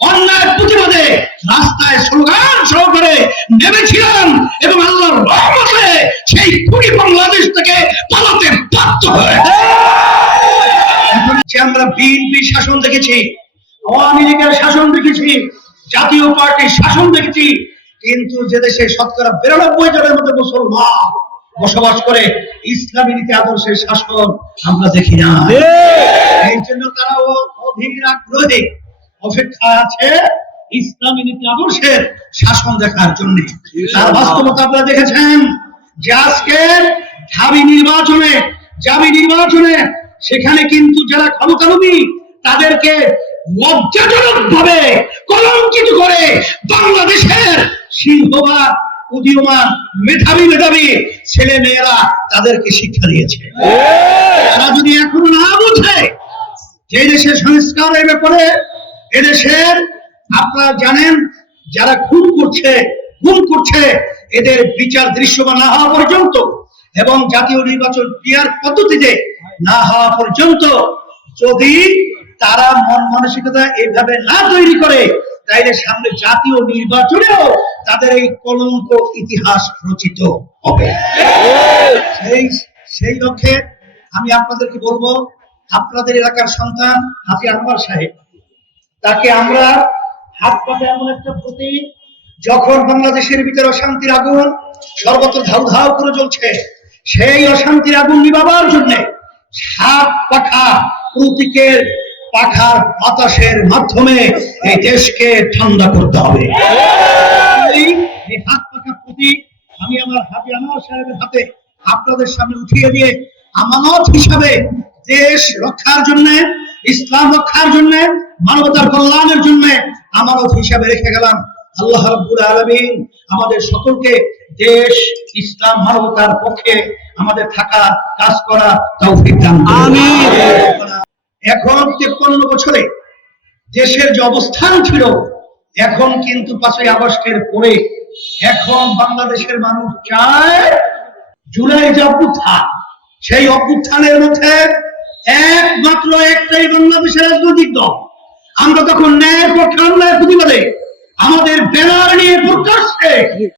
অন্যায় প্রতিবাদে রাস্তায় স্লোগান সহকারে নেমেছিলাম এবং আল্লাহর রহমতে সেই কুড়ি বাংলাদেশ থেকে পালাতে বাধ্য হয়। আমরা বিএনপি শাসন দেখেছি আওয়ামী লীগের শাসন দেখেছি জাতীয় পার্টির শাসন দেখেছি কিন্তু যে দেশে শতকরা বিরানব্বই জনের মধ্যে মুসলমান বসবাস করে ইসলামী নীতি আদর্শের শাসন আমরা দেখি না। এই জন্য তারা অধীর আগ্রহে। অপেক্ষা আছে ইসলামী নীতি আদর্শের শাসন দেখার জন্য। তার বাস্তবতা আপনারা দেখেছেন যে আজকে ঢাবি নির্বাচনে জাবি নির্বাচনে সেখানে কিন্তু যারা ক্ষমতালোভী তাদেরকে লজ্জাজনক ভাবে কলঙ্কিত করে বাংলাদেশের সিংহবাদ উদীয়মান মেধাবী মেধাবী ছেলে মেয়েরা তাদেরকে শিক্ষা দিয়েছে। তারা যদি এখনও না বুঝে যে দেশের সংস্কারের ব্যাপারে এদেশের, আপনারা জানেন, যারা খুন করছে খুন করছে, এদের বিচার দৃশ্যমান না হওয়া পর্যন্ত এবং জাতীয় নির্বাচন ক্রিয়ার পদ্ধতিতে না হওয়া পর্যন্ত যদি তারা মন মানসিকতা এইভাবে না তৈরি করে, তাইলে সামনে জাতীয় নির্বাচনেও তাদের এই কলঙ্ক ইতিহাস রচিত হবে। সেই সেই লক্ষ্যে আমি আপনাদেরকে বলব, আপনাদের এলাকার সন্তান হাজি আনোয়ার সাহেব। তাকে আমরা হাত পাতে এমন একটা প্রতীক যখন বাংলাদেশের ভিতরে অশান্তির আগুন সর্বত্র ধাউ ধাউ করে জ্বলছে, সেই অশান্তির আগুন নিবাবার জন্য সাত পাখা প্রতীকের পাখার বাতাসের মাধ্যমে এই দেশকে ঠান্ডা করতে হবে। এই হাত পাখা প্রতীক আমি আমার হাজি আনোয়ার সাহেবের হাতে আপনাদের সামনে উঠিয়ে দিয়ে আমানত হিসাবে দেশ রক্ষার জন্য, ইসলাম রক্ষার জন্য মানবতার কল্যাণের জন্য আমানত হিসাবে রেখে গেলাম। আল্লাহ রাব্বুল আলামিন আমাদের সকলকে দেশ ইসলাম মানবতার পক্ষে আমাদের থাকা কাজ করা তৌফিক দান আমিন। এখন তেপ্পান্ন বছরে দেশের যে অবস্থান ছিল এখন কিন্তু পাঁচই আগস্টের পরে এখন বাংলাদেশের মানুষ চায় জুলাই যে অভ্যুত্থান। সেই অভ্যুত্থানের মধ্যে একমাত্র একটাই বাংলাদেশের রাজনৈতিক দল। আমরা তখন ন্যায়ের পক্ষে অন্যায় প্রতিবাদে আমাদের ব্যানার নিয়ে প্রকাশ্যে